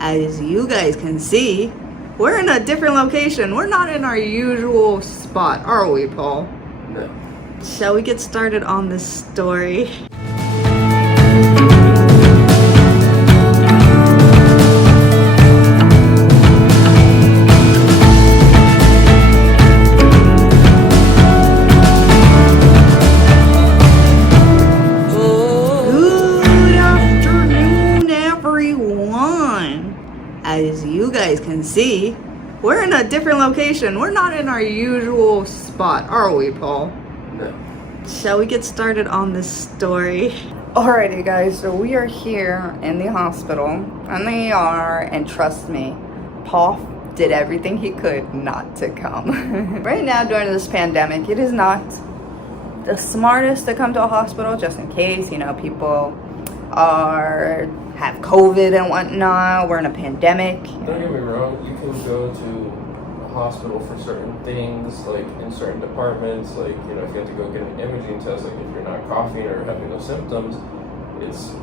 As you guys can see, we're in a different location. We're not in our usual spot, are we, Paul? No. Shall we get started on this story? As you guys can see, we're in a different location. We're not in our usual spot, are we, Paul? No. Shall we get started on this story? Alrighty, guys, so we are here in the hospital, in the ER, and trust me, Paul did everything he could not to come. Right now, during this pandemic, it is not the smartest to come to a hospital, just in case, people have COVID and whatnot. We're in a pandemic. Don't get me wrong, you can go to a hospital for certain things, like in certain departments, like, if you have to go get an imaging test, like if you're not coughing or having no symptoms, it's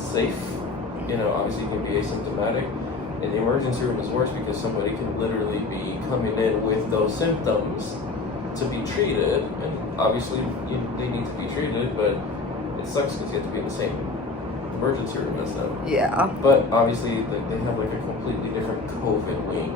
safe. Obviously you can be asymptomatic. And the emergency room is worse because somebody can literally be coming in with those symptoms to be treated, and obviously they need to be treated, but it sucks because you have to be in the same emergency room as them. Yeah. But obviously they have like a completely different COVID wing.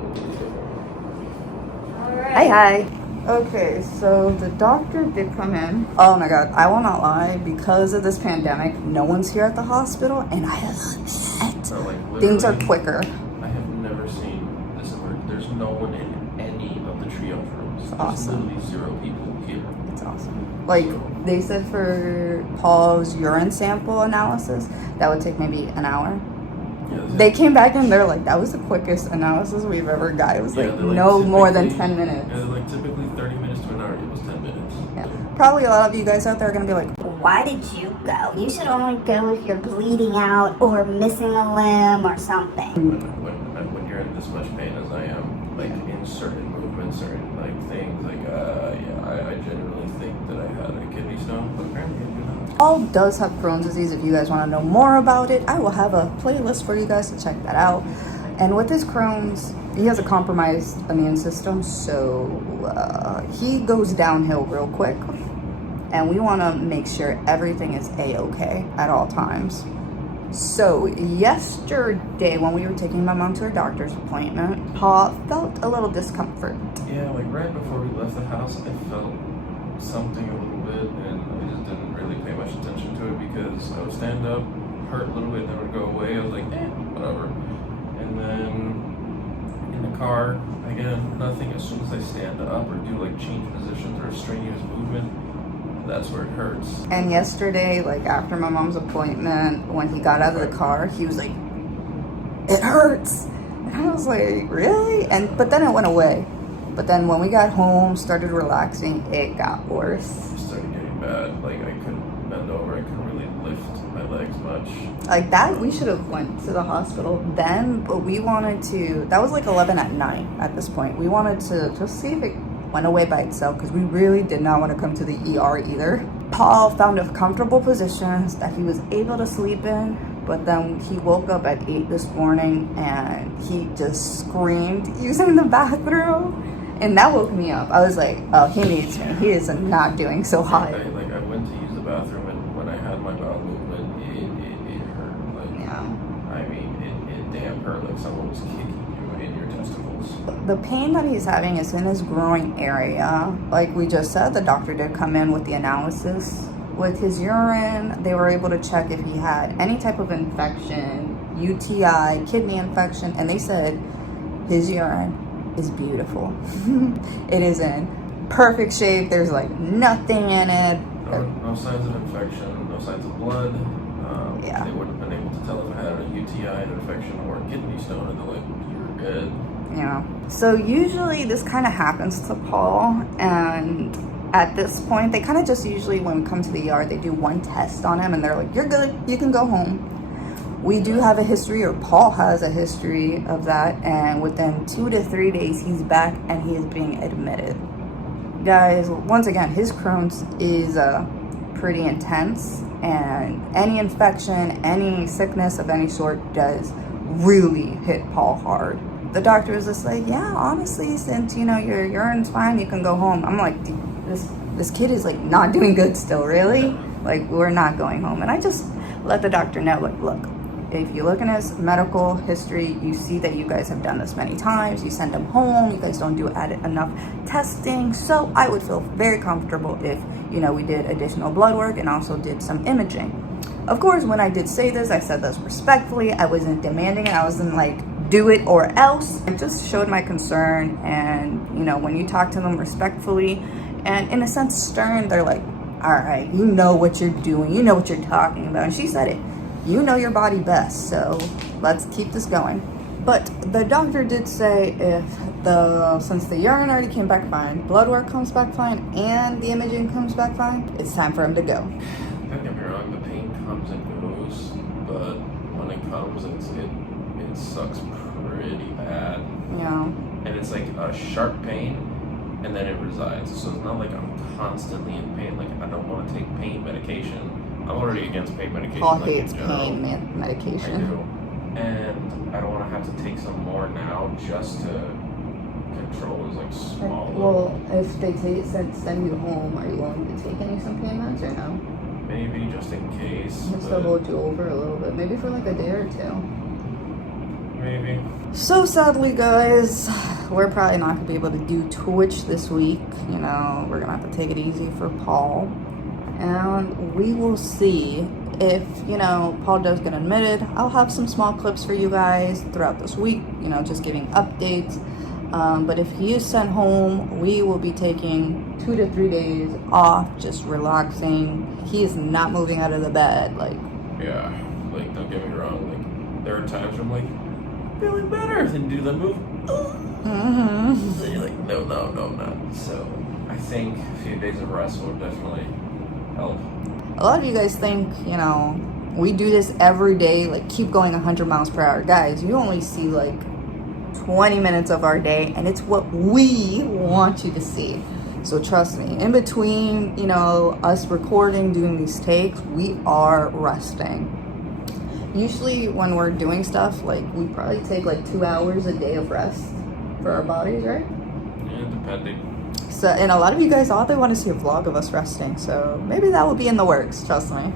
Alright. Hi. Okay, so the doctor did come in. Oh my god, I will not lie, because of this pandemic, no one's here at the hospital, and I love it. So, things are quicker. I have never seen this emergency. There's no one in any of the triage rooms. It's There's awesome. literally 0 people here. It's awesome. Like, they said for Paul's urine sample analysis, that would take maybe an hour. Yeah, They came back and they're like, that was the quickest analysis we've ever got. It was like no more than 10 minutes. Yeah, like typically 30 minutes to an hour. It was 10 minutes. Yeah. Probably a lot of you guys out there are going to be like, why did you go? You should only go if you're bleeding out or missing a limb or something. When you're in this much pain as I am, like in certain movements, certain things, I genuinely think that I had a kidney stone, but apparently I do not. Paul does have Crohn's disease. If you guys want to know more about it, I will have a playlist for you guys to check that out. And with his Crohn's, he has a compromised immune system, so he goes downhill real quick. And we want to make sure everything is a-okay at all times. So yesterday, when we were taking my mom to her doctor's appointment, Paul felt a little discomfort. Yeah, like right before we left the house, I felt something a little bit, and I just didn't really pay much attention to it because I would stand up, hurt a little bit, then it would go away. I was like, whatever. And then in the car, again, nothing. As soon as I stand up or do like change positions or a strenuous movement, that's where it hurts. And yesterday, like after my mom's appointment, when he got out of the car, he was like, it hurts. And I was like, really? But then it went away. But then when we got home, started relaxing, it got worse. It started getting bad. Like I couldn't bend over. I couldn't really lift my legs much. Like that, we should have went to the hospital then, but we wanted to, that was like 11 at night at this point. We wanted to just see if it went away by itself because we really did not want to come to the ER either. Paul found a comfortable position that he was able to sleep in, but then he woke up at 8 this morning and he just screamed using the bathroom, and that woke me up. I was like, oh, he needs me. He is not doing so hot. I went to use the bathroom, and when I had my bowel movement, it hurt. It damn hurt like someone was kicking you in your testicles. The pain that he's having is in his groin area. Like we just said, the doctor did come in with the analysis. With his urine, they were able to check if he had any type of infection, UTI, kidney infection, and they said his urine is beautiful. It is in perfect shape. There's like nothing in it. No signs of infection, no signs of blood. Yeah. They wouldn't have been able to tell if I had a UTI, an infection, or a kidney stone, and they're like, you're good. Yeah. So usually this kind of happens to Paul, and at this point, they kind of just usually, when we come to the ER, they do one test on him, and they're like, you're good, you can go home. We do have a history, or Paul has a history of that, and within 2 to 3 days, he's back and he is being admitted. Guys, once again, his Crohn's is pretty intense, and any infection, any sickness of any sort does really hit Paul hard. The doctor was just like, yeah, honestly, since, you know, your urine's fine, you can go home. I'm like, this kid is like not doing good still, really? Like, we're not going home. And I just let the doctor know, like, look, if you look in his medical history, you see that you guys have done this many times. You send him home. You guys don't do enough testing. So I would feel very comfortable if, you know, we did additional blood work and also did some imaging. Of course, when I did say this, I said this respectfully. I wasn't demanding it. I wasn't like, do it or else. I just showed my concern. And, you know, when you talk to them respectfully and in a sense stern, they're like, all right, you know what you're doing. You know what you're talking about. And she said it. You know your body best, so let's keep this going. But the doctor did say since the urine already came back fine, blood work comes back fine, and the imaging comes back fine, it's time for him to go. Don't get me wrong, the pain comes and goes, but when it comes, it sucks pretty bad. Yeah. And it's like a sharp pain, and then it resides. So it's not like I'm constantly in pain. Like, I don't want to take pain medication. I'm already against pain medication. Paul like, hates pain medication. I do. And I don't want to have to take some more now just to control his like small. Well, if they send you home, are you willing to take some pain meds or no? Maybe just in case. Just to hold you over a little bit, maybe for like a day or two. Maybe. So sadly, guys, we're probably not gonna be able to do Twitch this week. You know, we're gonna have to take it easy for Paul. And we will see if, you know, Paul does get admitted. I'll have some small clips for you guys throughout this week, you know, just giving updates. But if he is sent home, we will be taking 2 to 3 days off, just relaxing. He is not moving out of the bed. Like, yeah, like, don't get me wrong. Like, there are times where I'm like, feeling better, then do the move. mm-hmm. Then you're like, no. So I think a few days of rest will definitely help. A lot of you guys think, you know, we do this every day, like keep going 100 miles per hour. Guys, you only see like 20 minutes of our day, and it's what we want you to see. So trust me, in between, you know, us recording, doing these takes, we are resting. Usually when we're doing stuff, like we probably take like 2 hours a day of rest for our bodies, right? Yeah, depending. So, and a lot of you guys thought they want to see a vlog of us resting, so maybe that will be in the works, trust me.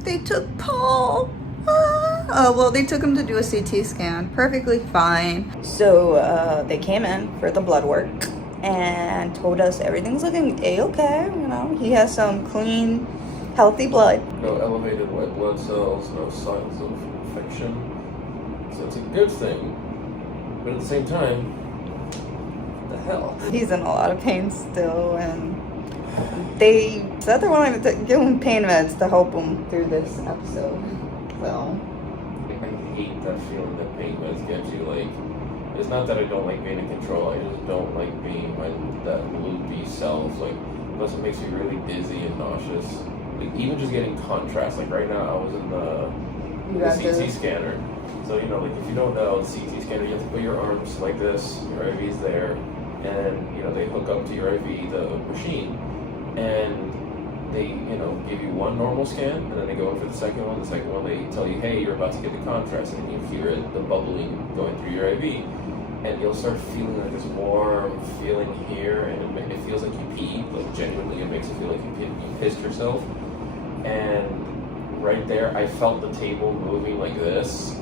They took Paul. Well, they took him to do a CT scan, perfectly fine. So they came in for the blood work and told us everything's looking a-okay, you know. He has some clean, healthy blood. No elevated white blood cells, no signs of infection. So it's a good thing, but at the same time, the hell? He's in a lot of pain still, and they said they're willing to give him pain meds to help him through this episode. So I hate that feeling that pain meds get you. Like, it's not that I don't like being in control. I just don't like being that loopy self. Like, plus it makes me really dizzy and nauseous. Like, even just getting contrast. Like right now, I was in the CT scanner. So, you know, like if you don't know, the CT scanner, you have to put your arms like this. Your IV is there. And, you know, they hook up to your IV, the machine, and they, you know, give you one normal scan, and then they go in for the second one. The second one, they tell you, hey, you're about to get the contrast, and you hear it, the bubbling going through your IV, and you'll start feeling like this warm feeling here, and it feels like you peed, like genuinely, it makes it feel like you pissed yourself. And right there, I felt the table moving like this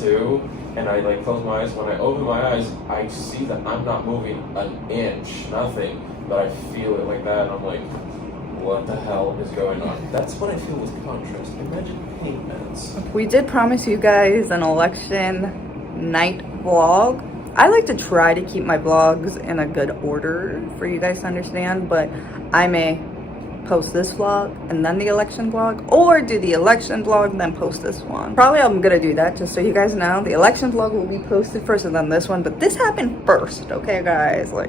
too. And I like close my eyes. When I open my eyes, I see that I'm not moving an inch, nothing. But I feel it like that, and I'm like, what the hell is going on? That's what I feel with contrast. Imagine pain meds. We did promise you guys an election night vlog. I like to try to keep my vlogs in a good order for you guys to understand, but I may post this vlog and then the election vlog, or do the election vlog and then post this one. Probably I'm gonna do that, just so you guys know. The election vlog will be posted first and then this one, but this happened first, okay guys? Like,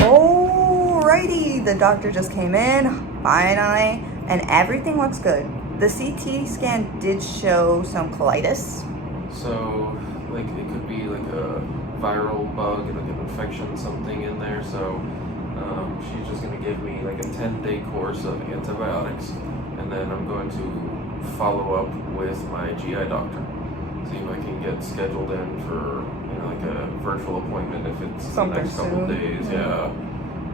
alrighty, the doctor just came in finally and everything looks good. The CT scan did show some colitis, so like it could be like a viral bug, like an infection, something in there. So she's just going to give me like a 10-day course of antibiotics, and then I'm going to follow up with my GI doctor. See if I can get scheduled in for, you know, like a virtual appointment if it's Something the next couple soon. days, yeah.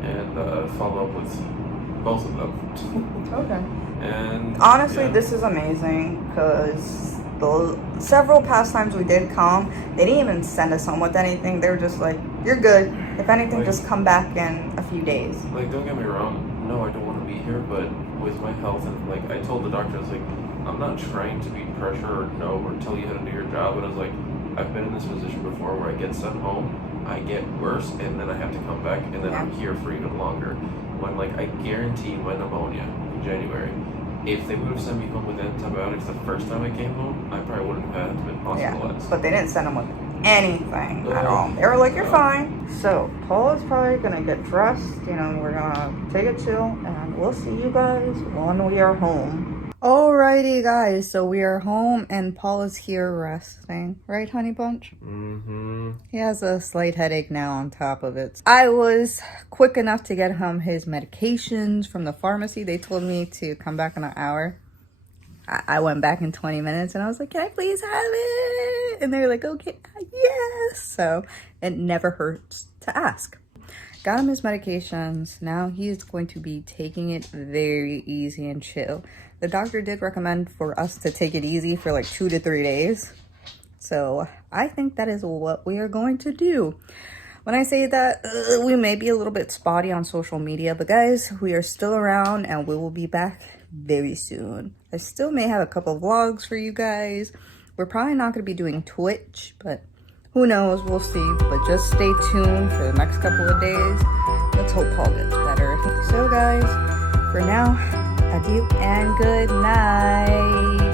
And follow up with both of them. Okay. And Honestly, yeah. this is amazing because the several past times we did come, they didn't even send us home with anything. They were just like, "You're good. If anything, Like- just come back in a few days." Like, don't get me wrong, no, I don't want to be here, but with my health, and like, I told the doctor, I was like, I'm not trying to be pressure or no or tell you how to do your job, but I was like, I've been in this position before where I get sent home, I get worse, and then I have to come back, and then I'm here for even longer. When, like, I guarantee my pneumonia in January, if they would have sent me home with antibiotics the first time I came home, I probably wouldn't have had to been hospitalized. Yeah, but they didn't send him with anything at all. They were like, "You're fine." So Paul is probably gonna get dressed. You know, we're gonna take a chill, and we'll see you guys when we are home. Alrighty, guys. So we are home, and Paul is here resting. Right, Honey Bunch? Mm-hmm. He has a slight headache now on top of it. I was quick enough to get him his medications from the pharmacy. They told me to come back in an hour. I went back in 20 minutes and I was like, "Can I please have it?" And they were like, "Okay, yes." So it never hurts to ask. Got him his medications. Now he is going to be taking it very easy and chill. The doctor did recommend for us to take it easy for like 2 to 3 days. So I think that is what we are going to do. When I say that, we may be a little bit spotty on social media, but guys, we are still around and we will be back very soon. I still may have a couple of vlogs for you guys. We're probably not going to be doing Twitch, but who knows, we'll see. But just stay tuned for the next couple of days. Let's hope Paul gets better. So guys, for now, adieu and good night.